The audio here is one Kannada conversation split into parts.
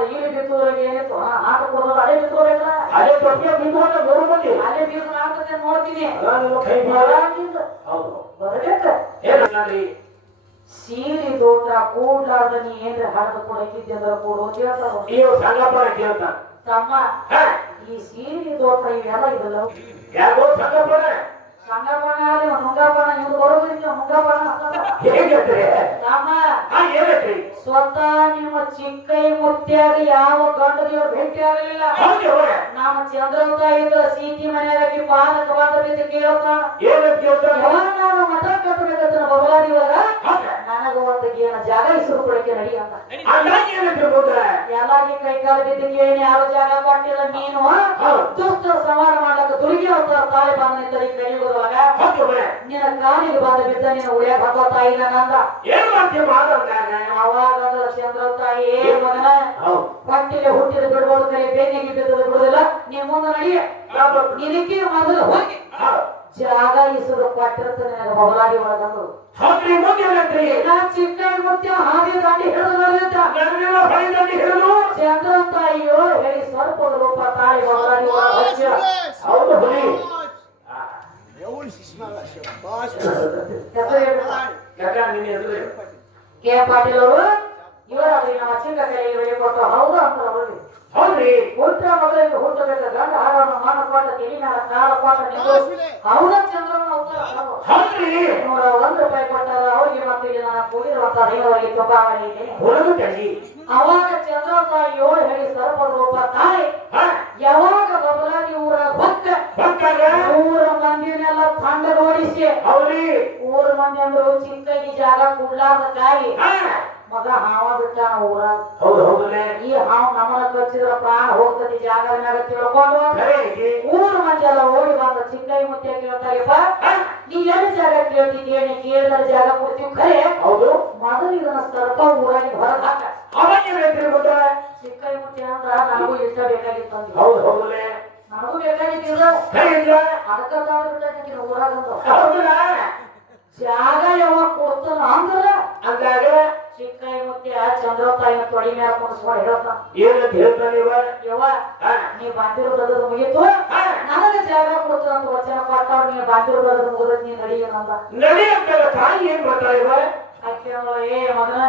ಮತ್ತೆ ಇಲ್ಲಿ ಬಿತ್ತುವರೆಗೆ ಏನಿತ್ತು ಆಟ ಕೊಡೋದು ಅದೇ ಬಿತ್ತುವರೆಲ್ಲ ಅದೇ ಪ್ರತಿಯ ಬಿಂದುವನ್ನ ಮೂರು ಮಂದಿ ಅದೇ ಬೀಜ ಆಗ್ತದೆ ನೋಡ್ತೀನಿ ಹೌದು ಬರಬೇಕ ಏನಾಗ್ಲಿ ಸೀರೆ ದೋಟ ಕೂಡ್ಲಾರ್ದ ನೀ ಏನ್ರ ಹಣದ ಕೊಡಕ್ಕಿದ್ದೆ ಅಂದ್ರೆ ಕೊಡು ಅಂತ ಹೇಳ್ತಾರ ನೀವು ಸಂಗಪ್ಪನ ಕೇಳ್ತಾನ ತಮ್ಮ ಈ ಸೀರೆ ದೋಟ ಇವೆಲ್ಲ ಇದಲ್ಲ ಯಾಕೋ ಸಂಗಪ್ಪನ ಸಂಗಪ್ಪನ ಅಲ್ಲಿ ಮುಂಗಪ್ಪನ ಇವ್ರು ಬರೋದ್ರಿಂದ ಮುಂಗಪ್ಪನ ಹೇಗತ್ರಿ ತಮ್ಮ ಏನತ್ರಿ ಸ್ವತಃ ನಿಮ್ಮ ಚಿಕ್ಕೈ ಮುತ್ಯಾಗ ಯಾವ ಗಂಡ ದೇವ್ರು ಭೇಟಿ ಆಗಲಿಲ್ಲ ನಮ್ಮ ಚಂದ್ರೌತ ಇದ್ರ ಸೀತಿ ಮನೆಯಾಗಿ ಪಾದಕ ಬಾಂಧವ್ಯ ಕೇಳ್ತಾನ ಏನಂತ ಕೇಳ್ತಾನ ನಾನು ಮಠ ಕಟ್ಟಬೇಕಂತ ಬಬಲಾದಿವಾಗ ನನಗ ಒಂದು ಗೇನ ಜಾಗ ಇಸುರು ಕೊಡಕ್ಕೆ ನಡಿ ಅಂತ ಎಲ್ಲಾಗಿ ಕೈ ಕಾಲು ಬಿದ್ದಕ್ಕೆ ಯಾರು ಜಾಗ ಕೊಟ್ಟಿಲ್ಲ ನೀನು ದುಷ್ಟ ಸವಾರ ಮಾಡ್ಲಕ್ಕ ದುರ್ಗಿ ಹೋಗ್ತಾರ ತಾಳೆ ಬಾಂಧವ ಕಲಿಯುವಾಗ ನಿನ್ನ ಕಾಲಿಗೆ ಬಾಂಧ ಬಿದ್ದ ನಿನ್ನ ಉಳಿಯಾಕ ಹಾಕೋತಾ ಇಲ್ಲ ನಂದ ಅವಾಗ ಚಂದ್ರ ತಾಯಿ ಮಗನ ಹೊಟ್ಟಿಗೆ ಹುಟ್ಟಿದ ಬಿಡ್ಬೋದು ಕೈ ಬೇನಿಗೆ ಬಿದ್ದದ ಬಿಡುದಿಲ್ಲ ನೀ ಮುಂದೆ ನಡಿಯ ನಿನಕ್ಕೆ ಮೊದಲು ಹೋಗಿ ಜಾಗ ಇಸುದು ಕೊಟ್ಟಿರ್ತಾನೆ ನನಗೆ ಬಬಲಾಡಿ ಒಳಗಂದು ಚಿಕ್ಕ ಮುತ್ಯ ಹಾದಿ ದಾಂಡಿ ಹಿಡಿದು ಚಂದ್ರ ತಾಯಿಯೋ ಹೇಳಿ ಸ್ವಲ್ಪ ರೂಪ ತಾಯಿ ಬಬಲಾಡಿ ಹೌದು ಬರೀ ಕೆ ಪಾಟೀಲ್ ಅವರು ಇವರಾದ್ರಿ ನಮ್ಮ ಚಿಕ್ಕ ಕೈಯಲ್ಲಿ ಕೊಟ್ಟು ಹೌದು ಅಂತ ಅವ್ರಿಗೆ ಹೌದ್ರಿ ಹುಟ್ಟ ಮಗಳಿಗೆ ಹುಟ್ಟಬೇಕು ಗಂಡ ಹಾಡನ್ನು ಮಾಡಪಾಟ ತೆಲಿನಾರ ಕಾಲ ಪಾಠ ಹೌದ ಚಂದ್ರನ ಹೌದ್ರಿ ₹1 ಕೊಟ್ಟಾರ ಅವ್ರಿಗೆ ಮತ್ತೆ ಇಲ್ಲಿ ನಾನು ಕೂಡಿರುವಂತ ದೈವರಿಗೆ ತುಂಬಾವಳಿಗೆ ಅವಾಗ ಚಂದ್ರ ತಾಯಿ 7 ಹೇಳಿ ಸರ್ಪ ರೂಪ ತಾಯಿ ಯಾವಾಗ ಬಬಲಾದಿ ಊರ ಹೊಕ್ಕ 3 ಮಂದಿನೆಲ್ಲ ತಂಡ ಓಡಿಸಿ ಅವ್ರಿ 3 ಮಂದಿ ಅಂದ್ರು ಚಿಕ್ಕಗಿ ಜಾಗ ಕುಡ್ಲಾರ್ದ ಕಾಯಿ ಮಗ ಹಾವ ಬಿಟ್ಟಾನ ಊರ ಹೌದು ಹೌದನೆ ಈ ಹಾವು ನಮ್ಮನ್ನ ಕಚ್ಚಿದ್ರ ಪ್ರಾಣ ಹೋಗ್ತದೆ ಜಾಗ ತಿಳ್ಕೊಂಡು 3 ಮಂದಿ ಎಲ್ಲ ಓಡಿ ಬಂದ ಚಿಕ್ಕೈ ಮುತ್ಯ ಕೇಳ್ತಾರಪ್ಪ ನೀ ಎಲ್ಲಿ ಜಾಗ ಕೇಳ್ತಿದ್ದೀಯ ನೀ ಕೇಳಿದ ಜಾಗ ಕೊಡ್ತೀವಿ ಖರೆ ಹೌದು ಮೊದಲು ಇದನ್ನ ಸರ್ಪ ಊರಾಗಿ ಹೊರಗೆ ಹಾಕ ಚಿಕ್ಕೈ ಮುತ್ಯ ಅಂದ್ರ ನನಗೂ ಇಷ್ಟ ಬೇಕಾಗಿತ್ತು ಅಂದ ಹೌದು ಹೌದನೆ ನನಗೂ ಬೇಕಾಗಿತ್ತಿಲ್ಲ ಅದಕ್ಕ ಬಿಟ್ಟ ಊರಾಗಂತ ಜಾಗ ಯಾವಾಗ ಕೊಡ್ತಾನ ಅಂದ್ರ ಅಂದಾಗ ಚಿಕ್ಕೈ ಮುತ್ಯ ಚಂದ್ರ ತಾಯಿನ ತೊಡಿ ಮ್ಯಾಲ ಕುಣಿಸ್ಕೊಂಡು ಹೇಳ್ತಾನ ಏನಂತ ಹೇಳ್ತಾನೆ ಯವ್ವ ನೀ ಬಂದಿರೋದು ಮುಗಿತು ನನಗೆ ಜಾಗ ಕೊಡ್ತಾನ ಅಂತ ವಚನ ಕೊಟ್ಟವ್ರು ನೀ ಬಂದಿರೋದು ಮುಗಿದ ನೀ ನಡಿಯೇನಂದ ನಡೆಯಂತಾರ ತಾಯಿ ಏನ್ ಮಾಡ್ತಾಳೆ ಅಕ್ಕಿ ಏ ಮಗನ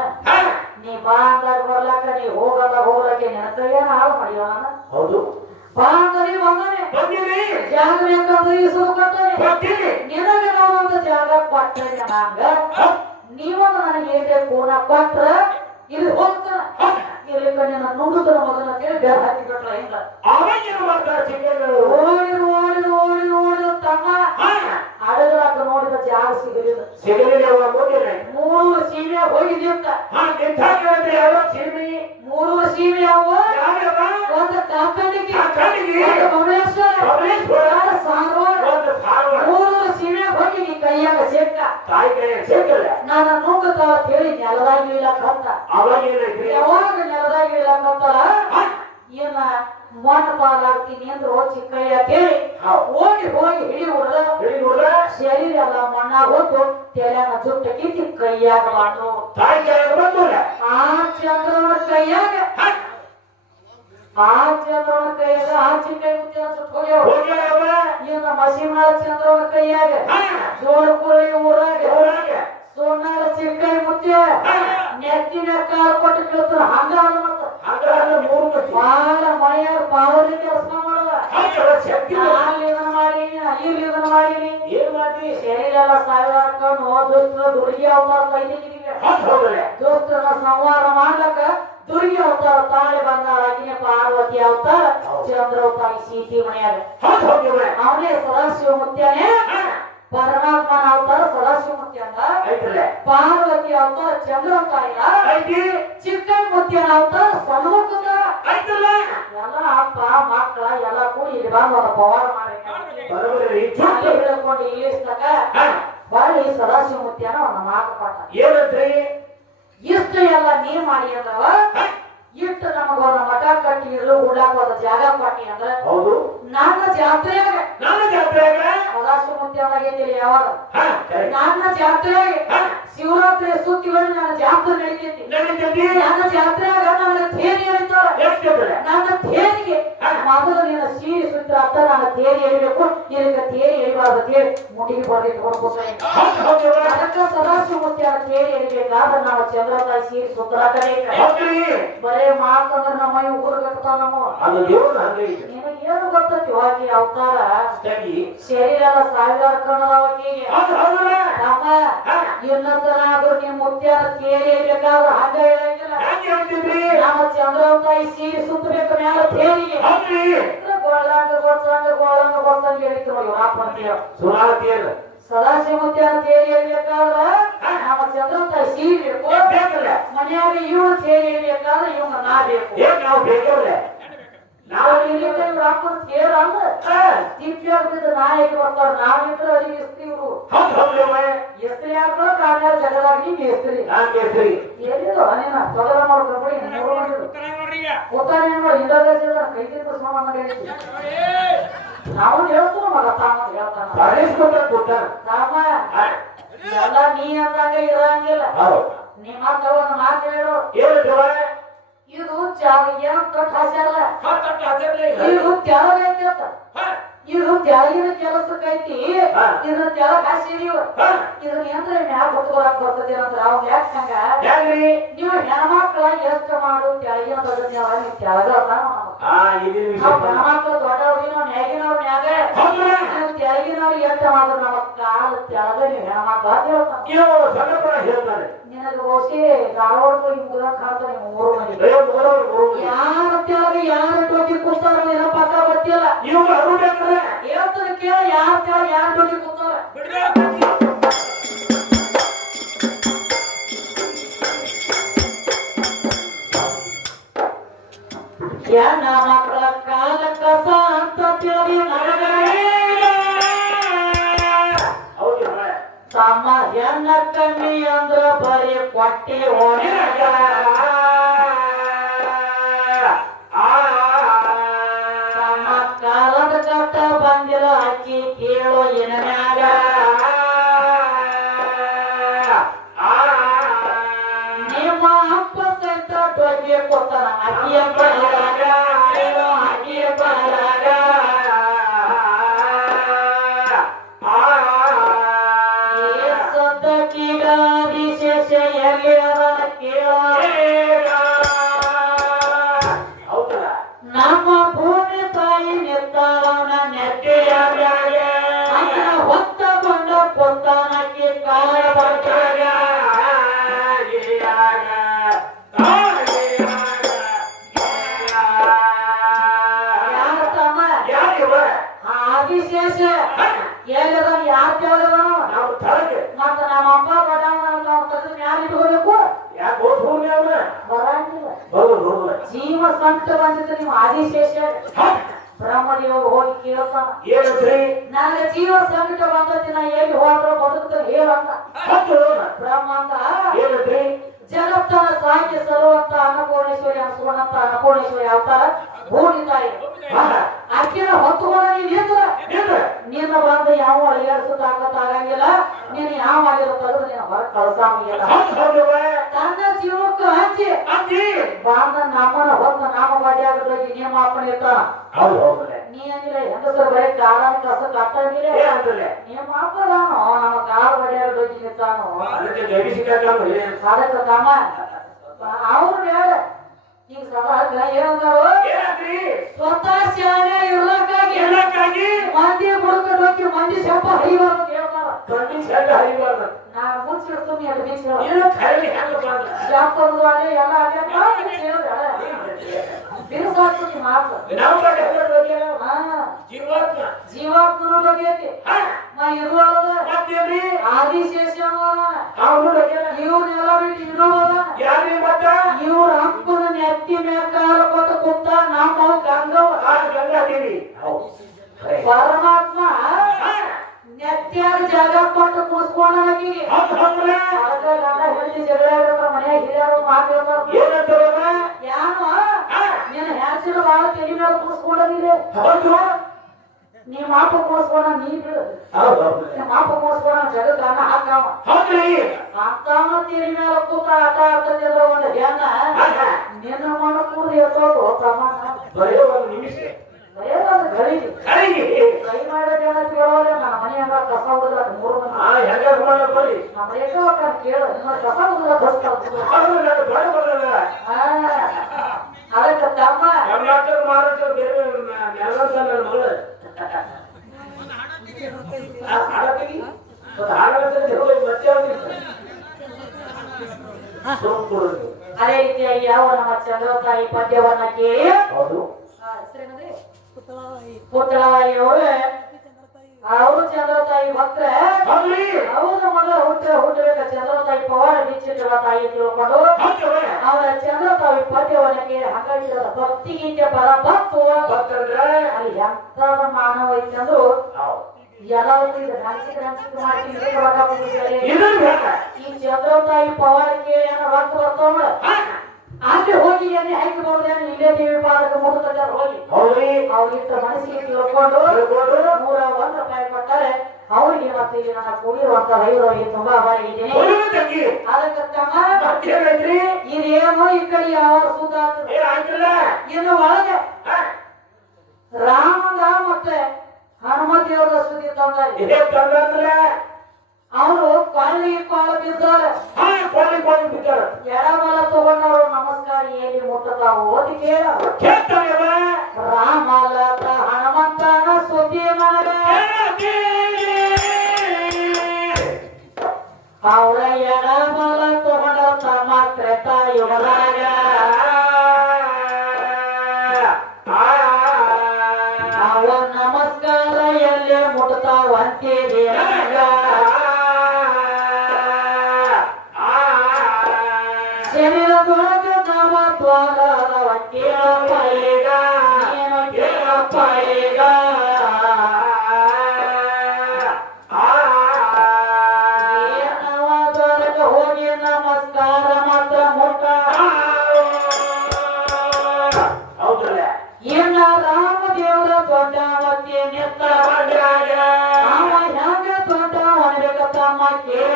ನೀ ಬಾ ಅಂದಾಗ ಬರ್ಲಾಕ ನೀ ಹೋಗ್ಲಕ್ಕೆ ನಿನ್ನ ಕೈಯೇನ ಹಾಳು ಮಾಡಿವ ನಾನು ಹೌದು ಬಾ ಅಂದರಿ ಬಂದನೆ ಜಾಗ ಬೇಕಂದ್ರೆ ಇಸುರು ಕೊಟ್ಟನೆ ನಿನಗೆ ನಾವೊಂದು ಜಾಗ ಕೊಟ್ಟನೆ ಹಂಗ ನೀವೊಂದು ನನಗೆ ಏನ್ರೆ ಪೂರ್ಣ ಕೊಟ್ರ ಇಲ್ಲಿ ಹೋಗ್ತಾನ ಇಲ್ಲಿ ಕಣ್ಣಿನ ನುಂಗುತ್ತನ ಮಗನ ಕೇಳಿ ಬೇರೆ ಹಾಕಿ ಬಿಟ್ರ ಹಿಂಗ ಓಡಿದು ತಮ್ಮ ಅಡಗಲಾಕ ನೋಡಿದ ಜಾಗ ಸಿಗಲಿಲ್ಲ 3 ಸೀಮೆ ಹೋಗಿದ್ಯಂತ 3 ಸೀಮೆ ಅವ ಒಂದು ಕಾಕಣಿಗೆ ಮೂರು ಸೀಮೆ ಹೋಗಿ ಕೈಯಾಗ ಸೇರ್ಕ ನಾನು ನುಂಗುತ್ತಾವ ಹೇಳಿ ನೆಲದಾಗಿ ಇಲ್ಲಕ್ಕಂತ ಯಾವಾಗ ನೆಲದಾಗಿ ಇಲ್ಲಕ್ಕಂತಲ್ಲ ಏನ ಮಣ್ಣ ಪಾಲಾಗ್ತೀನಿ ಅಂದ್ರೆ ಚಿಕ್ಕಯ್ಯ ಕೇಳಿ ಹೋಗಿ ಹಿಡಿ ಹೊಡೆದ ಶರೀರ ಎಲ್ಲ ಮಣ್ಣಾಗ ಹೋತು ತೆಲೆನ ಜುಟ್ಟ ಕಿತ್ತಿ ಕೈಯಾಗ ಮಾಡು ಆ ಚಂದ್ರನ ಕೈಯಾಗ ಆ ಚಿಕ್ಕೈ ಮುತ್ತಿನ ಸುಟ್ಟು ಹೋಗ್ಯಾವ ಇನ್ನ ಮಸೀಮಳ ಚಂದ್ರನ ಕೈಯಾಗ ಜೋಡ್ಕೊಳ್ಳಿ ಊರಾಗ ಸೋನಾಳ ಚಿಕ್ಕೈ ಮುತ್ಯ ನೆತ್ತಿನ ಕಾಲು ಕೊಟ್ಟು ಕೇಳ್ತಾರ ಹಂಗ ಬಾಳ ಮಳೆಯಾಗ ಪಾವಲಿ ಕೆಲಸ ಮಾಡುವ ಅಲ್ಲಿ ಇದನ್ನ ಮಾಡೀನಿ ಅಲ್ಲಿ ಇದನ್ನ ಮಾಡೀನಿ ಏನ್ ಮಾಡಿ ಶರೀರ ಎಲ್ಲ ಸಾವಿರಾಕೊಂಡು ದೋಸ್ತರ ದುರ್ಗಿ ಅವತಾರ ಕೈದಿದ್ದೀವಿ ದೋಸ್ತರ ಸಂಹಾರ ಮಾಡ್ಲಕ್ಕ ದುರ್ಗಿ ಅವತಾರ ತಾಳೆ ಬಂದಾಳ ಆಕಿನ ಪಾರ್ವತಿ ಅವತಾರ ಚಂದ್ರ ತಾಯಿ ಸೀತಿ ಮನೆಯಾಗ ಅವನೇ ಸದಾಶಿವ ಮುತ್ಯನೇ ಪರಮಾತ್ಮನ ಅವತಾರ ಸದಾಶಿವ ಮುತ್ಯ ಅಂತ ಪಾರ್ವತಿ ಅವತಾರ ಚಂದ್ರ ತಾಯಿಯ ಚಿಕ್ಕೈ ಮುತ್ಯನ ಅವತಾರ ಸನ್ಮುಖದ ಎಲ್ಲ ಅಪ್ಪ ಮಕ್ಕಳ ಎಲ್ಲ ಕೂಡಿ ಇಲ್ಲಿ ಬಂದು ಒಂದು ಪವಾಡ ಮಾಡಿ ಹೇಳ್ಕೊಂಡು ಇಲ್ಲಿಸ್ತಕ ಬಳ್ಳಿ ಸದಾಶಿವ ಮುತ್ಯನ ಒಂದು ಮಾತು ಪಾಠ ಏನಂತ್ರಿ ಇಷ್ಟು ಎಲ್ಲ ನೀರ್ ಮಾಡಿ ಅಂದವ ಇಟ್ಟು ನಮಗೊಂದು ಮಠ ಕಟ್ಟಿ ಇರಲು ಉಳ್ಳಾಕ ಒಂದು ಜಾಗ ಕೊಟ್ಟಿ ಅಂದ್ರ ಹೌದು ನನ್ನ ಜಾತ್ರೆಯಾಗ ಸದಾಶಿವ ಮುತ್ಯನಾಗೈತಿಲ್ಲ ಯಾವಾಗ ನನ್ನ ಜಾತ್ರೆಯಾಗ ಶಿವರಾತ್ರಿ ಸುತ್ತಿಗಳು ನನ್ನ ಜಾತ್ರೆ ನಡೀತೈತಿ ನನ್ನ ಜಾತ್ರೆಯಾಗ ನನ್ನ ಥೇರಿ ಹೇಳ್ತಾರ ನನ್ನ ತೇರಿಗೆ ಮೊದಲು ನೀನು ಸೀರೆ ಸುತ್ತ ಅಂತ ನನ್ನ ತೇರಿ ಎಳಿಬೇಕು ನಿನಗೆ ತೇರಿ ಎಳಿಬಾರ್ದು ಅಂತೇಳಿ ಮುಡಿಗೆ ಬರ್ದಿಟ್ಟು ಹೊಡ್ಕೊತಾನೆ ಅದಕ್ಕ ಸದಾಶಿವಮೂರ್ತಿ ಆ ತೇರಿ ಎಳಿಬೇಕಾದ್ರೆ ನಾವು ಚಂದ್ರತಾಯಿ ಸೀರೆ ಸುತ್ತಲಾಕಬೇಕು ಬರೇ ಮಾತಂದ್ರೆ ನಮ್ಮ ಊರು ಕಟ್ತಾವ ನಮ್ಮ ನಿನಗೆ ಏನು ಗೊತ್ತೈತಿ ಹೋಗಿ ಅವತಾರ ಶರೀರ ಎಲ್ಲ ಸಾವಿರಾರು ಕಣ್ಣದವಕಿಗೆ ನಮ್ಮ ಇನ್ನೊಂದನಾದ್ರೂ ನಿಮ್ ಮುತ್ಯಾನ ತೇರಿ ಎಳಿಬೇಕಾದ್ರೆ ಹಂಗ ಹೇಳಂಗಿಲ್ಲ ನಮ್ಮ ಚಂದ್ರತಾಯಿ ಸೀರೆ ಸುತ್ತಬೇಕು ಮ್ಯಾಲ ತೇರಿಗೆ ಗೋಳಂಗ ಗೊತ್ತಂಗ ಹೇಳಿದ್ರು ಸದಾಶಿವಮೂರ್ತಿಯನ್ನ ತೇರಿ ಎಳಿಬೇಕಾದ್ರೆ ನಮ್ಮ ಚಂದ್ರತಾಯಿ ಸೀರೆ ಬೇಕು ಮನೆಯಾಗ ಇವಳು ತೇರಿ ಎಳಿಬೇಕಾದ್ರೆ ಇವ್ನ ನಾ ಬೇಕು ನಾವು ಅಪ್ಪನ ತೇರ ಅಂದ್ರೆ ತಿಪ್ಪಿಯಾಗ್ಬಿದ್ದು ನಾಯಿಗೆ ಬರ್ತಾರ ನಾವಿದ್ರೆ ಅಲ್ಲಿಗೆ ಎಸ್ತೀವ್ರು ಎಸ್ತ್ರಿ ಹಾಕೋ ಕಾಣ್ಯಾರ ಜಗದಾಗ ನೀನ್ ಎಸ್ತ್ರಿ ಎಲ್ಲಿರೋ ನೀನ ತೊಗಲ ಮಾಡ್ಕೊಬಿಡಿ ಕೂತಾನೆ ನೋಡಿ ಇಂಡೋನೇಷಿಯಾದ ಕೈಗೆ ಕುಸ್ಮ ನಾವು ಹೇಳ್ತೀವಿ ಮಗ ತಾಮ ಹೇಳ್ತಾನ ತಾಮ ಎಲ್ಲ ನೀ ಅಂದಂಗ ಇರಂಗಿಲ್ಲ ನಿಮ್ಮ ಒಂದು ಮಾತು ಹೇಳು ಇದು ಏನು ಕಟ್ ಹಾಸ್ಯಾರಲ್ಲ ಇದು ತೆಳಗ ಐತಿ ಅಂತ ಇದು ತೆಳಗಿನ ಕೆಲಸಕ್ಕೈತಿ ಇದನ್ನ ತೆಳಗ್ ಹಾಸಿದೀವ ಇದನ್ನ ಏನ್ರ ಮ್ಯಾಲ ಹೊತ್ಕೊಳಕ್ ಬರ್ತದೆ ಅಂತ ಅವ್ನ ಯಾಕಂಗ ನೀವು ಹೆಣ್ಮಕ್ಳ ಎಷ್ಟು ಮಾಡು ತೆಳಗಿನ ಬರ್ತದೆ ನೀವು ತೆಳಗ ಹೆಣ್ಮಕ್ಳು ದೊಡ್ಡವ್ರಿ ನಾವು ಮ್ಯಾಗಿನವ್ರ ಮ್ಯಾಗ ನೀವು ತೆಳಗಿನವ್ರು ಎಷ್ಟು ಮಾಡಿದ್ರು ನಮ್ಮ ಕಾಲ ತೆಳಗ ನೀವು ಹೆಣ್ಮಕ್ಳು ಹೇಳ್ತಾನೆ ನಿನಗೆ ಹೋಗಿ ಧಾರವಾಡ ಹೋಗಿ ಮುಗಿದ ಕಾಣ್ತಾನೆ ಮೂರು ಮಂದಿ ಯಾರ ತೆಳಗ ಯಾರ ಟೋಕಿ ಕೂತಾರ ಏನೋ ಪಕ್ಕ ಗೊತ್ತಿಲ್ಲ ಹೇಳ್ತಾನೆ ಕೇಳ ಯಾರ ತೆಳಗ ಯಾರ ಟೋಕಿ ಕೂತಾರ ಹೆಣ್ಣ ಮಕ್ಕಳ ಕಾಲ ಕಸ ಅಂತ ತಿಳಿ ತಮ್ಮ ಹೆಣ್ಣ ಕಮ್ಮಿ ಅಂದ್ರ ಬರೀ ಕೊಟ್ಟಿ ಓಣ್ಯಾಗ ತಮ್ಮ ಕಾಲದ ಕಟ್ಟ ಬಂದಿಲ್ಲ ಅಕ್ಕಿ ಕೇಳೋ ಏನ್ಯಾಗ ನಿಮ್ಮ ಅಪ್ಪ ಸಹಿತ ಟೊಗೆ ಕೊತ್ತಾನ ಅಕ್ಕಿಯ ಬಲಾಗ ಅಕ್ಕಿಯ ಬಲಾಗ ನಮ್ಮ ಭೂಮಿ ತಾಯಿ ನಿರ್ತಾಳವನ ನೆಟ್ಟಿಯ ಹೊತ್ತಕೊಂಡ ಕೊತ್ತಾನಕ್ಕೆ ಕಾಲ ಬರ್ತಾಗ ಆದಿಶೇಷ ಎಲ್ಲದ ಯಾರು ಕೇಳಿದವ ಮತ್ತ ನಮ್ಮ ಅಪ್ಪ ಬಡವನ ಯಾರು ಇಟ್ಕೋಬೇಕು ಬರಂಗಿಲ್ಲ ಜೀವ ಸಂಕಟ ಬಂದಿದ್ರೆ ನೀವು ಆದಿಶೇಷ ಬ್ರಹ್ಮದೇವ ಹೋಗಿ ಕೇಳ್ತಾನ ನನಗೆ ಜೀವ ಸಂಕಟ ಬಂದತಿ ನಾ ಎಲ್ಲಿ ಹೋದ್ರ ಬದುಕ್ತಾರೆ ಹೇಳಂತ ಬ್ರಹ್ಮ ಅಂತ ಜಗತ್ತನ ಸಾಕಿ ಸರುವಂತ ಅನ್ನಪೂರ್ಣೇಶ್ವರಿ ಅನ್ಸ್ಕೊಂಡಂತ ಅನ್ನಪೂರ್ಣೇಶ್ವರಿ ಅವತಾರ ಭೂಮಿ ತಾಯಿ ಅಕ್ಕಿನ ಹೊತ್ತುಕೊಂಡ ನಿನ್ನ ಬಂದು ಯಾವ ಅಳಿಯಾಡ್ಸೋದು ಆಗಂಗಿಲ್ಲ ನೀನು ಯಾವ ಆಗಿರೋ ತೆಗೆದು ನೀನು ಹೊರ ಕಳ್ಸಂಗಿಲ್ಲ ತನ್ನ ಜೀವಕ್ಕೆ ಹಂಚಿ ಬಾಂಧ ನಮ್ಮನ ಹೊತ್ತ ನಾಮ ಬಾಡಿಯಾಗಿ ನಿಮ್ಮ ಅಪ್ಪನ ಇರ್ತಾನ ನೀ ಅಂದಿಲ್ಲ ಹೆಂಗಸರು ಬರೀ ಕಾಲನ ಕಸ ಕಟ್ಟಂಗಿಲ್ಲ ನಿಮ್ಮ ಅಪ್ಪದಾನು ನಮ್ಮ ಕಾಲು ಬಡಿಯಾಗಿ ನಿಂತಾನು ಅದಕ್ಕೆ ತಮ್ಮ ಅವ್ರು ಹೇಳ ಈಗ ಸದಾ ಏನಂದ್ರು ಸ್ವತಃ ಶಾನೆ ಇರ್ಲಕ್ಕಾಗಿ ಮಂದಿ ಬುಡಕಿ ಮಂದಿ ಶಾಪ ಹರಿಬಾರ್ದು ಹೇಳ್ತಾರ ನಾನು ಮುಚ್ಚಿಡ್ತೀನಿ ಅದು ಶಾಪ ಎಲ್ಲ ಬಿರುಸಾಗ್ತದೆ ಮಾತು ಜೀವಾತ್ಮನ ಬಗ್ಗೆ ಐತಿ ನಾ ಇರುವಾಗ ಆದಿಶೇಷ ಇವ್ರನ್ನೆಲ್ಲ ಬಿಟ್ಟು ಇವ್ರ ಅಪ್ಪನ ನೆತ್ತಿ ಮೇಕಾರ ಕೊಟ್ಟು ಕುತ್ತ ನಮ್ಮ ಗಂಗವ್ವ ಪರಮಾತ್ಮ ನೆತ್ಯಾಗ ಜಾಗ ಕೊಟ್ಟು ಕೂಸ್ಕೊಂಡ ಗಂಡ ಹೆಂಡತಿ ಜಗಳ ಮನೆಯಾಗ ಹಿರಿಯರು ಮಾತಾಡ್ತಾರ ಯಾನು ನೀನು ಹ್ಯಾಸಿಡ್ ಬಾಳ ತೆಲಿ ಮೇಲೆ ಕೂಸ್ಕೊಂಡದಿದೆ ನಿಮ್ಮ ಅಪ್ಪ ಕೂಸ್ಕೊಂಡ ನೀ ಬಿಡು ನಿಮ್ಮ ಅಪ್ಪ ಕೂಸ್ಕೊಂಡ ಜಗತ್ತ ಅನ್ನ ಹಾಕಾವ ಅಂತಾವನ ತೆಲಿ ಮೇಲೆ ಕೂತ ಆಟ ಆಡ್ತದಿಲ್ಲ ಒಂದು ಹೆಣ್ಣ ನಿನ್ನ ಮನ ಕೂಡ ಇರ್ತೋದು ಪ್ರಮಾಣ ಬರೀ ಒಂದು ನಿಮಿಷ ಬರೇ ಒಂದು ಗಳಿಗೆ ಕರೆಗೆ ಕೈ ಮಾಡೋ ಜನ ಕೇಳೋಲ್ಲ ನನ್ನ ಮನೆ ಹಂಗ ಕಸ ಹುಡುಗ 3 ಮಂದಿ ಹೆಂಗ ಮಾಡೋ ಬರೀ ನಮ್ಮ ರೇಖಾ ಕೇಳ ನಿಮ್ಮ ಕಸ ಹುಡುಗ ಅವ್ರು ನನಗೆ ಬಡ ಬರಲ್ಲ ಅದಕ್ಕೆ ತಮ್ಮ ಕರ್ನಾಟಕ ಮಹಾರಾಷ್ಟ್ರ ಬೇರೆ ನೆಲಗಂತ ನನ್ನ ಮಗಳು ಹಾಡತ್ತೀವಿ ಮತ್ತೆ ಹಾಡತ್ತೆ ಮತ್ತೆ ಅದೇ ರೀತಿಯಾಗಿ ಯಾವ ನಮ್ಮ ಚಂದ್ರತಾಯಿ ಪದ್ಯವನ್ನ ಕೇಳಿ ಹೌದು ಪುತ್ರವಾಯಿ ಅವರು ಚಂದ್ರತಾಯಿ ಭಕ್ತ ಅವರ ಮಗ ಹುಟ್ಟಬೇಕ ಚಂದ್ರತಾಯಿ ಪವಾಡ ಬಿಚ್ಚಿಟ್ಟಿರುವ ತಾಯಿ ತಿಳ್ಕೊಂಡು ಅವರ ಚಂದ್ರತಾಯಿ ಪದ್ಯವನ್ನ ಕೇಳಿ ಹಾಗಾಗಿ ಭಕ್ತಿ ಗೀತೆ ಪರ ಭಕ್ತು ಅಲ್ಲಿ ಎಂತ ಮಾನವ ಐತಂದ್ರು ಈ ಚಂದ್ರತಾಯಿ ಪವಾಡ ಕೇಳಿ ರೊಕ್ಕ ಬರ್ತಾವ ಅಲ್ಲಿ ಹೋಗಿ ಏನೇ ಹೈಕ್ ಬರೋದೇನು ಇಲ್ಲೇ ದೇವಿ ಪಾದಕ ಮುಗಿದ ಹೋಗಿ ಅವ್ರಿಷ್ಟ ಮನಸ್ಸಿಗೆ ತಿಳ್ಕೊಂಡು 101 ರೂಪಾಯಿ ಕೊಟ್ಟಾರೆ ಅವ್ರಿಗೆ ಮತ್ತೆ ಇಲ್ಲಿ ನನ್ನ ಕೂಡಿರುವಂತ ರೈತರಿಗೆ ತುಂಬಾ ಅಭಾರಿ ಇದ್ದೀನಿ ಅದಕ್ಕೆ ಇದೇನೋ ಈ ಕಡೆ ಯಾವ ಸೂತ ಇನ್ನು ಒಳಗೆ ರಾಮನ ಮತ್ತೆ ಹನುಮತಿಯವರ ಸುದ್ದಿ ತಂದರೆ ಅವರು ಕೊಳ್ಳಿಗೆ ಕಾಳು ಬಿದ್ದಾರೆ ಎಡಬಲ ತಗೊಂಡವರು ನಮಸ್ಕಾರ ಎಲ್ಲಿ ಮುಟ್ಟತಾವು ಓದಿ ಕೇಳ ರಾಮಲತ ಹನುಮಂತನ ಸುದ್ದಿ ನನಗೆ ಅವರ ಎಡಬಲ ತಗೊಂಡ ತಮ್ಮ ತ್ರೇತಾಯುಗದಾಗ ಅವ ನಮಸ್ಕಾರ ಎಲ್ಲಿ ಮುಟ್ಟತಾವಂತೀರಿ ಶರೀರದೊಳಗೆ ನಮ್ಮ ದ್ವಾರದ ಕೇಳಪ್ಪ ಈಗ ನೀನು ಕೇಳಪ್ಪ ಈಗ ಏನವಾದವರೆಗೆ ಹೋಗಿ ನಮಸ್ಕಾರ ಮಾತ್ರ ಮುಟ್ಟ ಇನ್ನ ರಾಮದೇವರ ದೊಡ್ಡವತಿ ನಿತ್ತ ಅವ ಹೆಂಗ ದೊಡ್ಡ ಅನ್ಬೇಕ ತಮ್ಮ ಕೇಳ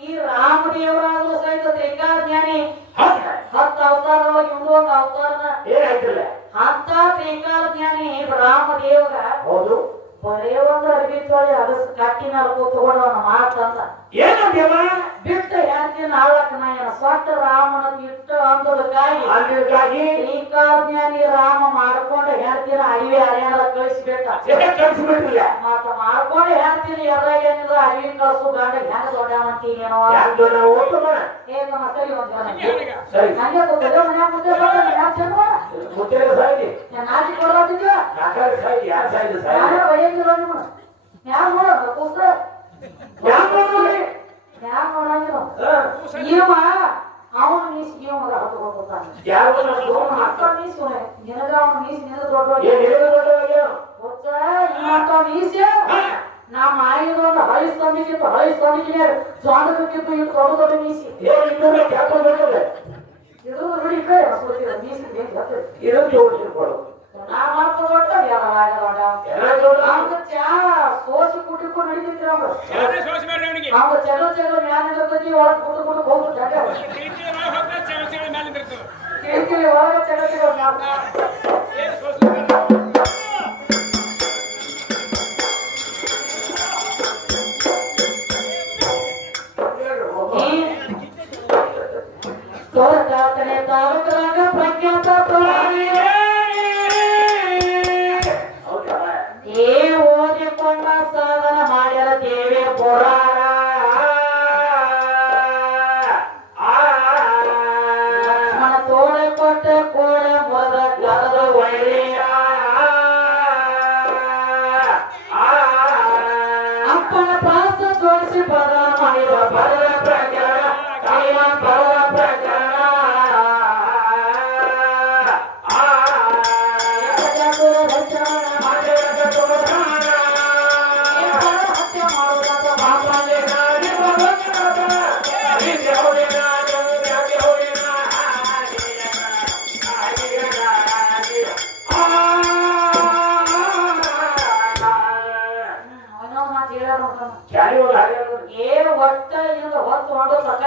ಈ ರಾಮದೇವರಾದ್ರೂ ಸಹಿತ ತ್ರಿಕಾಜ್ಞಾನಿ 10 ಅವತಾರದೊಳಗೆ ಒಂದು ಅವತಾರನ ಅಂತ ತ್ರಿಕಾಜ್ಞಾನಿ ರಾಮದೇವರ ಬರೇ ಒಂದು ಅರ್ಬಿ ತೊಳಿ ಅಗಸ್ ಕಟ್ಟಿನ ಕೂತ್ಕೊಂಡು ಅವನ ಮಾತಂದ ಬಿಟ್ಟು ಹೇಳ್ತೀನಿ ಆಳಕ್ ನಾ ಸ್ವಟ್ಟ ರಾಮನ ಇಟ್ಟು ಅಂದದಕ್ಕಾಗಿ ಶ್ರೀಕಾಜ್ಞಾನಿ ರಾಮ ಮಾಡ್ಕೊಂಡು ಹೇಳ್ತೀನಿ ಅಡವಿ ಹರಿಯಾಣದ ಕಳಿಸ್ಬೇಕ ಮತ್ತ ಮಾಡ್ಕೊಂಡು ಹೇಳ್ತೀನಿ ಎದ್ರಾಗ ಏನಿಲ್ಲ ಅಡವಿ ಕಳ್ಸು ಗಾಂಡ ಹೆಂಗ ದೊಡ್ಡವಂತೀನೇನೋ ಏ ನಮ್ಮ ಸರಿ ಒಂದು ಹಂಗೆ ಗೊತ್ತಿಲ್ಲ ಮನ್ಯಾಗ ಮುದ್ದೆ ನಾಚಿ ಕೊಡೋದಿಲ್ಲ ವಯಸ್ಸಿರೋ ನಿಮ್ಮ ಯಾರು ನೋಡೋದು ಕೂಸ ಯಾರು ನೋಡಂಗಿಲ್ಲ ಇವ ಅವನು ಮೀಸಿ ಇವ ಮಗ ಹತ್ಕೊತಾನೆ ಮಕ್ಕಳ ಮೀಸಿ ನಿನಗ ಅವನು ಮೀಸಿ ನಿನಗ ದೊಡ್ಡ ಮೀಸಿ ನಮ್ಮ ಆಯುಧವನ್ನು ಹಳಿಸ್ತಂದಿಕ್ಕಿತ್ತು ಹಳಿಸ್ತಂದಿಕ್ಕೆ ಸ್ವಾಮಿಗಿತ್ತು ಇಟ್ಟು ದೊಡ್ಡ ದೊಡ್ಡ ಮೀಸಿ ಇದು ನೋಡಿ ಮೀಸಿ ನಾ ಮಾತ್ರ ದೊಡ್ಡ ಚಾ ಸೋಸಿ ಕುಟ್ಟಿಕೊಂಡು ನಡೀತಿದ್ರು ಅವ್ರು ಚಲೋ ಚಲೋ ಮ್ಯಾಲ ಇರ್ತೈತಿ ಒಳಗೆ ಕುಟ್ಟು ಹೋಗ್ತಾರೆ ಒಳಗೆ ಚಲೋ ಚಲೋ ತೋರ್ತಾತನೆ ತಾಲೂಕರಾಗ ಪ್ರಖ್ಯಾತ ಏ ಓದಿಕೊಂಡ ಸಾಧನ ಮಾಡ್ಯಾರ ದೇವಿ ಪುರಾಣ ಲಕ್ಷ್ಮಣ ತೋಳ ಕೊಟ್ಟ ಕೋಡ ಮೊದ ಕರದ ಶಾಲಿ ಒಂದು ಹಾಗೆ ಏ ಒಟ್ಟ ಇಲ್ಲ ಹೊತ್ತು ಮಾಡೋ ತಕ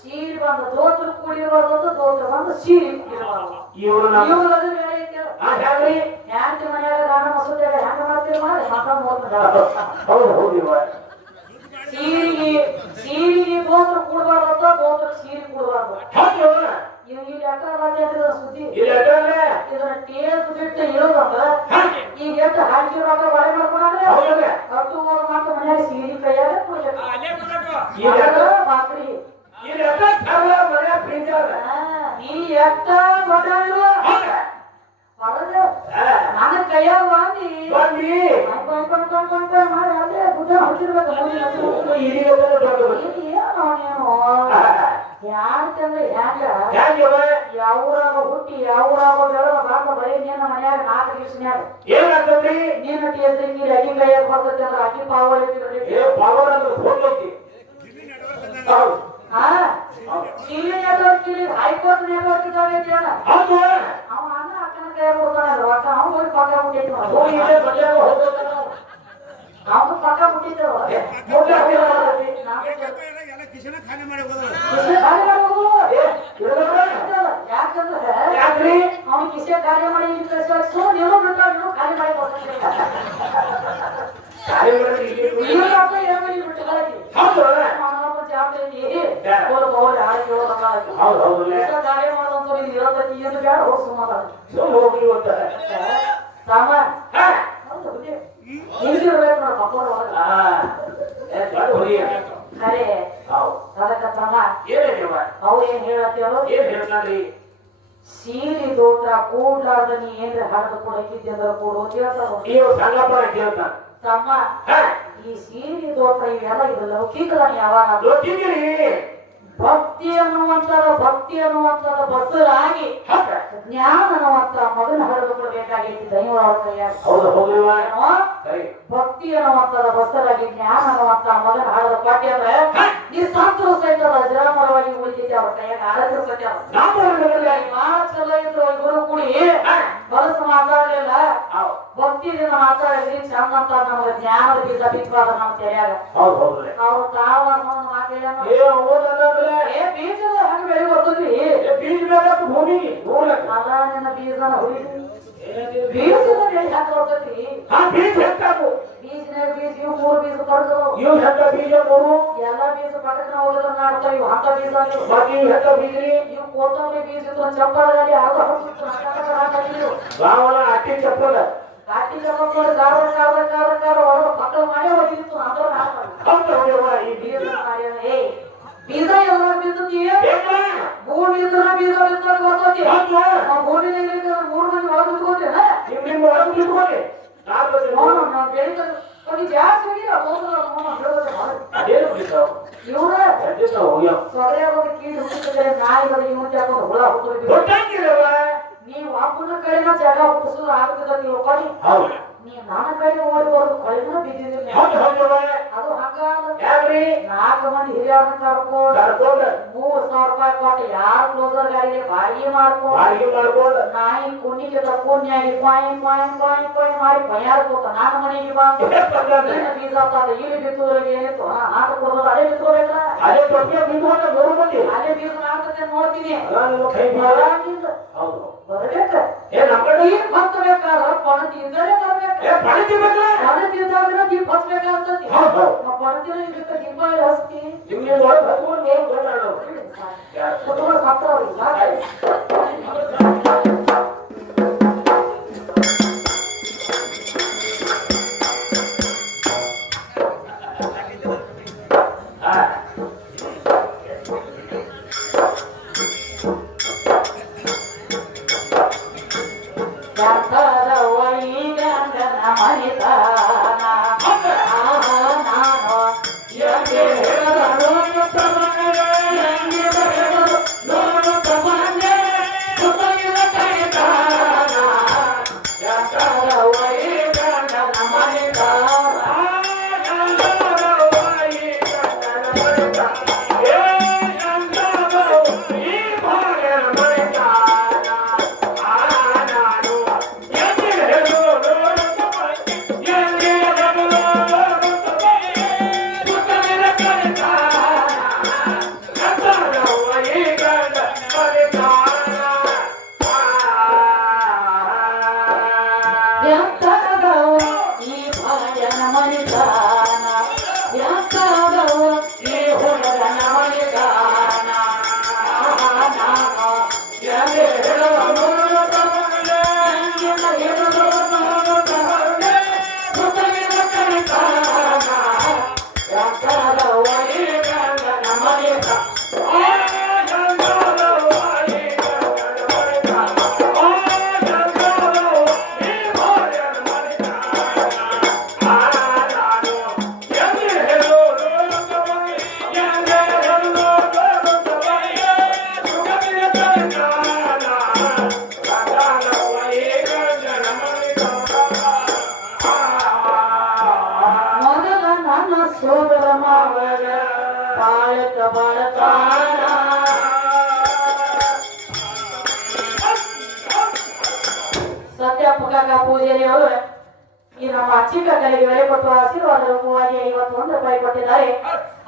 ಸೀರೆ ಬಂದು ದೋತ್ರ ಕೂಡಿರಬಾರ್ದು ದೋತ್ರ ಬಂದು ಸೀರೆ ಕೂಡಿರಬಾರ್ದು ಇವರು ಇವ್ರು ಅದು ಬೇರೆ ಐತೆ ಹ್ಯಾಂಗ್ರಿ ಹ್ಯಾಂತಿ ಮನ್ಯಾಗ ಗಾನ ಮಸೂದ್ಯಾಗ ಹ್ಯಾಂಗ ಮಾಡ್ತೀರಿ ಮಾಡಿ ಮತ್ತೊಂದು ಹೌದು ಹೌದು ಇವ ಸೀರೆಗೆ ದೋತ್ರ ಕೂಡಬಾರ್ದು ದೋತ್ರ ಸೀರೆ ಕೂಡಬಾರ್ದು ಹೌದು ಇವ್ ಇಲ್ಲಿ ಅಕ್ಕ ಸುದ್ದಿ ಇಲ್ಲಿ ಅಡ್ಡಾಡ್ಲೆ ಇದನ್ನ ಟೇಸ್ಟ್ ಬಿಟ್ಟು ಇರೋದಂದ್ರ ಈಗ ಎಷ್ಟು ಹಾಕಿರುವಾಗ ಒಳ್ಳೆ ಮಾಡ್ಕೊಂಡ್ರೆ ಹೌದಲ್ಲ ಹತ್ತು ಮೂರು ಮಾತು ಮನ್ಯಾಗ ಸೀರೆ ಕೈಯಾಗ ಕೊಡ್ಬೇಕು ಇಲ್ಲಿ ಬಾಕ್ರಿ ಇಲ್ಲಿ ಅಡ್ಡ ಸಾಲ ಮನೆ ಫ್ರಿಜ್ ಅದ ನೀ ಎಷ್ಟ ಹೊಡೆದ್ರು ಹೊಡೆದ ನನ್ನ ಕೈಯಾಗ ಬಂದಿ ಬಂದಿ ಮಾಡಿ ಅಲ್ಲೇ ಬುದ್ಧ ಹೊಟ್ಟಿರ್ಬೇಕು ಹಿರಿಯರ ಯಾಕಂದ್ರೆ ಹ್ಯಾಂಗ ಹ್ಯಾಂಗವ ಯಾವ್ರಾಗ ಹುಟ್ಟಿ ಯಾವ್ರಾಗ ಬೆಳೆದ ಬಾಂಧ ಬರೀ ನೀನ ಮನ್ಯಾಗ 4 ದಿವ್ಸನ್ಯಾಗ ಏನಾಗ್ತದ್ರಿ ನೀನು ಟೇಸ್ಟ್ ನೀರು ಅಗಿ ಕೈಯಾಗ ಬರ್ತೈತಿ ಅಂದ್ರೆ ಅಗಿ ಪಾವಳಿ ಏ ಪವರ್ ಅಂದ್ರೆ ಫೋನ್ ಐತಿ ಹೌದು ಹಾ ಇಲ್ಲಿ ನೆಟ್ವರ್ಕ್ ಇಲ್ಲಿ ಹೈಕೋರ್ಟ್ ನೆಟ್ವರ್ಕ್ ಇದಾವೆ ಅಣ್ಣ ಹೌದು ಅವ ಅಣ್ಣ ಅಕ್ಕನ ಕೈಯಾಗ ಕೊಡ್ತಾನೆ ರೊಕ್ಕ ಅವ್ನು ಹೋಗಿ ಪಕ್ಕ ಮುಟ್ಟಿತ್ತು ಹೋಗಿ ಇಲ್ಲೇ ಬಂದಾಗ ಹೋಗ್ಬೇಕು ನಾವು ಅವ್ನು ಪಕ್ಕ ಮುಟ್ಟಿತ್ತು ಯಾಕಂದ್ರೆ ಯಾಕ್ರಿ ಅವ್ನು ಕಿಸೆ ಕಾರ್ಯ ಮಾಡಿ ನೀನು ಬಿಟ್ಟು ನೀನು ಖಾಲಿ ಮಾಡಿ ಕೊಡ್ತೀನಿ ಹೌದು ಜವಾಬ್ದಾರಿ ಹೌದು ಹೌದು ಕಾರ್ಯ ಮಾಡೋದಂತ ಇರತೈತಿ ಏನು ಬೇಡ ಹೋಗಿ ಸುಮ್ಮನೆ ಹೋಗಿ ಅಂತ ಸಾಮಾನ್ ಹಿಂಗಿರ್ಬೇಕು ನೋಡ ಮಕ್ಕಳ ಹೊಡಿ ಖರೆ ಹೌದು ಅದಕ್ಕ ತಮ್ಮ ಏನೇನಿವ ಅವು ಏನ್ ಹೇಳತ್ತೇಳು ಏನ್ ಹೇಳ್ತಾರ್ರಿ ಸೀರೆ ದೋತ್ರ ಕೂಡ್ಲಾರ್ದ ನೀ ಏನ್ರ ಹರಿದು ಕೊಡಕ್ಕಿದ್ದೆ ಅಂದ್ರೆ ಕೊಡು ಅಂತ ಹೇಳ್ತಾರ ನೀವು ಸಂಗಪ್ಪನ ಕೇಳ್ತಾನ ತಮ್ಮ ಈ ಸೀರೆ ದೋತ್ರ ಇವೆಲ್ಲ ಇದು ಲೌಕಿಕದ ಯಾವಾಗ ಲೋಕಿಗಿರಿ ಭಕ್ತಿ ಅನ್ನುವಂಥದ ಬಸರಾಗಿ ಜ್ಞಾನ ಅನ್ನುವಂತ ಮಗನ ಹರಿದು ಕೊಡ್ಬೇಕಾಗೈತಿ ದೈವ ಅವ್ರ ಕೈಯಾಗ ಹೌದು ಹೌದಿಲ್ವಾ ಸರಿ ಭಕ್ತಿ ಅನ್ನುವಂಥದ ಬಸರಾಗಿ ಜ್ಞಾನ ಅನ್ನುವಂತ ಮಗನ ಹರಿದು ಕೊಟ್ಟಿ ಅಂದ್ರೆ ಈ ಸಂತರು ಸಹಿತ ಅಜರಾಮರವಾಗಿ ಉಳಿತೈತಿ ಅವ್ರ ಕೈಯಾಗ ಆರೋಗ್ಯ ಸತ್ಯ ಮಾತು ಚಲೋ ಇದ್ರು ಇಬ್ಬರು ಕೂಡಿ ಬಲಸು ಮಾತಾಡಲಿಲ್ಲ ಭಕ್ತಿದಿಂದ ಮಾತಾಡಿದ್ರಿ ಚಂದ ಅಂತ ನಮ್ಗೆ ಜ್ಞಾನದ ಬೀಜ ಬಿತ್ತವಾದ ನಮ್ಮ ತೆರೆಯಾಗ ಹೌದು ಹೌದ್ರಿ ಅವ್ರು ತಾವ ಮಾತೇಳ ಏ ಬೀಜದ ಹಂಗ ಬೆಳಿ ಬರ್ತದ್ರಿ ಬೀಜ ಬೇಕಾದ ಭೂಮಿ ಅಲ್ಲ ನಿನ್ನ ಬೀಜನ ಹುಡಿ ಬೀಜದ ಬೆಳಿ ಹಾಕಿ ಬರ್ತೈತಿ ಬೀಜ ಹೆಚ್ಚಾಕು ಬೀಜನಾಗ ಬೀಜ ಇವು 3 ಬೀಜ ಬರ್ತದ ಇವು ಹೆಚ್ಚ ಬೀಜ 3 ಎಲ್ಲಾ ಬೀಜ ಪಟಕನ ಹೋಗಿದ್ರೆ ನಾಡ್ತಾವ ಇವು ಅಂತ ಬೀಜ ಬಾಕಿ ಹೆಚ್ಚ ಬೀಜ್ರಿ ಇವು ಕೊತ್ತಂಬರಿ ಬೀಜ ಇತ್ತು ಚಪ್ಪಲದಲ್ಲಿ ಅರ್ಧ ಹೊತ್ತು ರಾವಣ ಅಟ್ಟಿ ಚಪ್ಪಲ ಕಾಟಿ ಚಪ್ಪಲ್ ನೋಡಿ ಕಾರ ಒಳಗ ಪಕ್ಕದ ಮಾಡೇ ಹೋಗಿತ್ತು ಅಂದ್ರೆ ಹೌದು ಹೌದವ್ವ ಈ ಬೀಜ ಬೀಜ ಎಲ್ಲ ಬೀಜತಿ ಭೂಮಿ ಇದ್ರ ಬೀಜ ಬಿತ್ತಕ ಬರ್ತೈತಿ ಭೂಮಿ 3 ಮಂದಿ ಒಳಗೆ ಬಿಟ್ಕೋತೇನ ನಿಮ್ಮ ಒಳಗೆ ಬಿಟ್ಕೊಳ್ಳಿ ನಾವು ಬೆಳಿತ ಜಾಸ್ತಿ ಅದೇನು ಬಿಡ್ತಾವ ಇವ್ರ ಹೋಗ್ಯಾವ ಸೊಗರೆ ಹೋಗಿ ಕೀಳು ಹುಟ್ಟಿದ್ರೆ ನಾಯಿ ಬರೀ ಇವ್ರು ಹಾಕೊಂಡು ಹುಳ ಹುಟ್ಟು ಗೊತ್ತಾಗಿಲ್ಲವ ನೀವು ಅಪ್ಪನ ಕಡೆನ ಜಾಗ ಹುಟ್ಟಿಸೋದು ಆಗ್ತದ ನೀವು ಕೊಡಿ ಹೌದು ನೀವು ನನ್ನ ಕಡೆ ಓಡಿ ಬರೋದು ಕಳೆನ ಬಿದ್ದಿದ್ದಿಲ್ಲ ಹೌದು ಹೌದವ ಅದು ಹಂಗ ಯಾವ್ರಿ 4 ಮಂದಿ ಹಿರಿಯರನ್ನ ಕರ್ಕೊಂಡು 3,000 ರೂಪಾಯಿ ಕೊಟ್ಟು ಯಾರು ಕ್ಲೋಸರ್ ಗಾಡಿಗೆ ಬಾಡಿಗೆ ಮಾಡ್ಕೊಂಡು ನಾಯಿ ಕುಣಿಗೆ ತಕ್ಕೊಂಡ್ಯಾಗಿ ಪಾಯಿಂಟ್ ಮಾಡಿ ಬಯಾರ್ಕೋತ ನಾನು ಮನೆಗೆ ಬಂದು ಬೀಜ ಇಲ್ಲಿ ಬಿತ್ತೋದ್ರಿಗೆ ಏನಿತ್ತು ಹಾಕಿ ಕೊಡೋದು ಅದೇ ಬಿತ್ತೋಬೇಕಲ್ಲ ಅದೇ ತೊಟ್ಟಿಗೆ ಬಿದ್ದುಕೊಂಡ 3 ಮಂದಿ ಅದೇ ಬೀಜ ಮಾಡ್ತದೆ ನೋಡ್ತೀನಿ ಬರ್ಬೇಕ ನಮ್ಮ ಕಡೆ ಭಕ್ತ ಬೇಕಾದ್ರ ಪಣತಿ ಇದ್ದರೆ ಬರ್ಬೇಕು ಪಣತಿ ಬೇಕಲ್ಲ ಪಣತಿ ಇದ್ದಾದ್ರೆ ದೀಪ ಹಚ್ಬೇಕಾಗ್ತತಿ ಹೌದು ಪಣತಿನ ಇದಕ್ಕೆ ದೀಪ ಇಲ್ಲಿ ಹಚ್ತಿ ನಿಮ್ಗೆ ಒಳಗೆ ಹಚ್ಕೊಂಡು ಏನು ಗೊತ್ತಾಗಲ್ಲ ಕುಟುಂಬ ಸತ್ತವ್ರಿಗೆ Yeah. ಎಂತದವ ಈ ಭಾಗ್ಯನ ಮನಿದಾನ ಎಂತದವ ಈ ಹುಡುಗನ ಮನಿದಾನ ಎಲ್ಲಿ ಹೇಳುವ ಸುತ್ತಲಿನ ಕಣಿತಾನ ಎಂತದವ ಈ ಗಂಗನ ಮನಿದಾನ ಸೋದರ ಮಾವಗ ಬಾಳಕ ಬಾಳಕಾನ ಸತ್ಯಪ್ಪಗ ಪೂಜಾರಿ ಅವರು ಈ ನಮ್ಮ ಅಚ್ಚಿ ಕಕ್ಕಲಿಗೆ ಬೆಲೆ ಕೊಟ್ಟು ಆಶೀರ್ವಾದ ರೂಪವಾಗಿ 51 ರೂಪಾಯಿ ಕೊಟ್ಟಿದ್ದಾರೆ.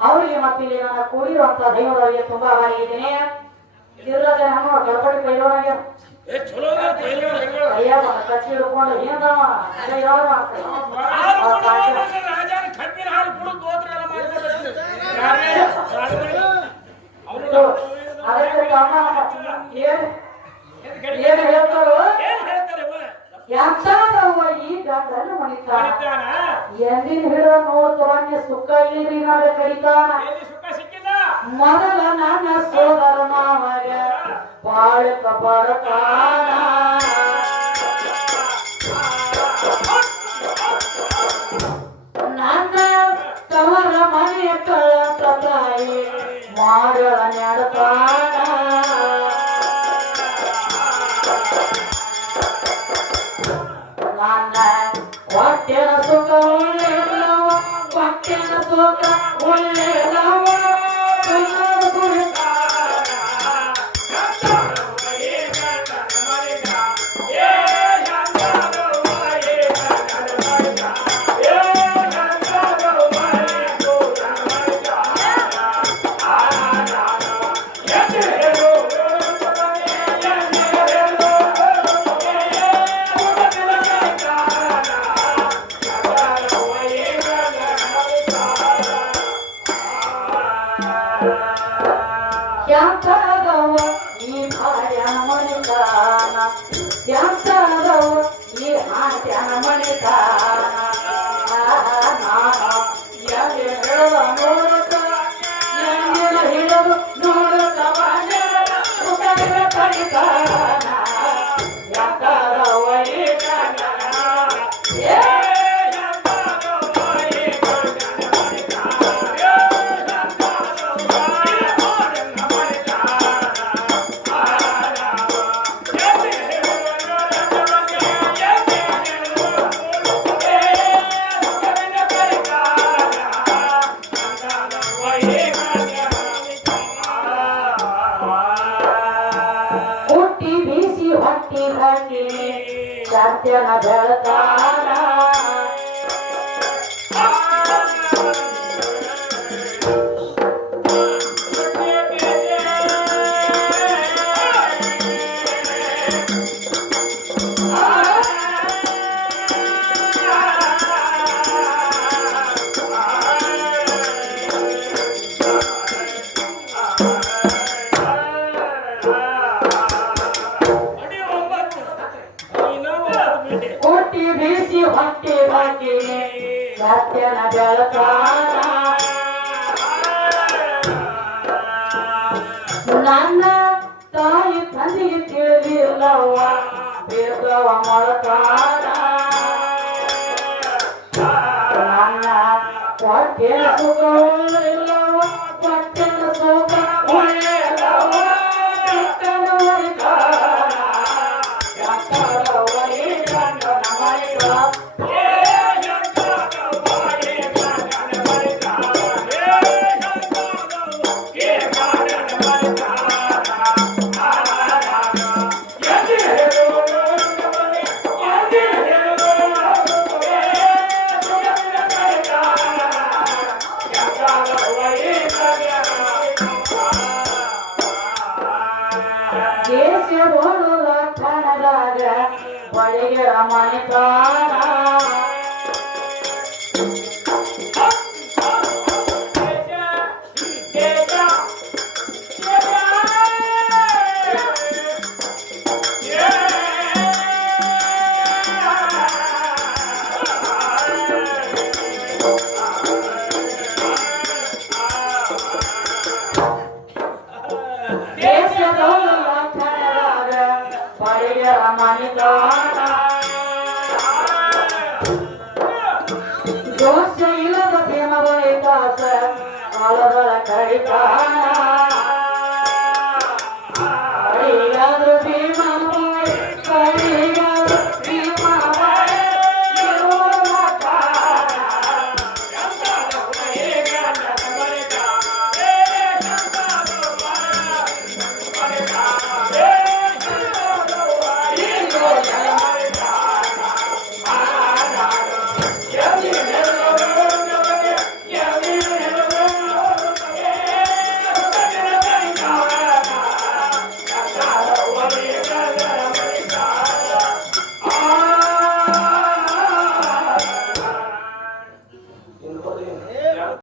ಅವರಿಗೆ ಮತ್ತು ಇಲ್ಲಿ ನನ್ನ ಕೂಡಿರುವಂತಹ ದೈವದವರಿಗೆ ತುಂಬಾ ಆಭಾರಿಯಿದ್ದೇನೆ. ಇಲ್ಲದೆ ನಾನು ಗಣಪತಿ ಕೈಲೋನಾಗ ಅಯ್ಯ ಕಚ್ಚಿ ಹಿಡ್ಕೊಂಡು ಏನದವ ಯಾರು ಮಾಡ್ತಾರೆ ಏನು ಹೇಳ್ತಾರೋ ಎಂತದವ ಈ ಗಂಡನ ಮನಿತಾನ ಎಂದಿನ ಹಿಡಿದ ನೋಡ್ತವನ್ನೇ ಸುಖ ಇಲ್ರಿ ನಾಳೆ ಕಡಿತಾನ ಮೊದಲ ನನ್ನ ಸೋದರ ಮಾವಗ ಬಾಳಕ ಬಡಕಾನ ನನ್ನ ತವರ ಮನೆಯ ಕಳ್ಳ ತಾಯಿ ಮಾಡಳ ನೆಡತಾನ ನನ್ನ ಹೊಟ್ಟೆನ ಸುಖ ಉಳ್ಳೆಲ್ಲವ ಹೊಟ್ಟೆನ ಸುಖ ಉಳ್ಳೆಲ್ಲವ ಎಂತದವ ಈ ಭಾರ್ಯನ ಮನಿತಾನ ಎಂತದವ ಈ ಆಟ್ಯನ ಮನಿತಾನ ಎಲ್ಲಿ ಹೇಳುವ ನೋಡುತ್ತ ಎಂದಿನ ಹಿಡಿದು ನೋಡುತ್ತವನೇ ಸುಖದ ಕಡಿತಾನ ಎಂತದವ ಈ ಹುಟ್ಟಿ ಬೀಸಿ ಹೊಟ್ಟಿ ಹಟ್ಟಿ ಸತ್ಯನ ಬೆಳತಾನ ಹುಟ್ಟಿ ಬೀಸಿ ಹೊಟ್ಟಿ ಹಾಕಿ ಸತ್ಯನ ಬೆಳತಾನ ನನ್ನ ತಾಯಿ ತಂದೆಗೆ ತಿಳಿದಿಲ್ಲವ ಬೇದವ ಮಾಡತಾನ ನನ್ನ ಹೊಟ್ಟೆನ ಸುಖ ಉಳ್ಳಿಲ್ಲವ ಹೊಟ್ಟೆನ ಸುಖ ಉಳ್ಳಿಲ್ಲವ ದೋಷ ಇಲ್ಲದ ದಿನವೇ ದಾಸ ಕಾಲಗಳ ಕಡಿತಾನ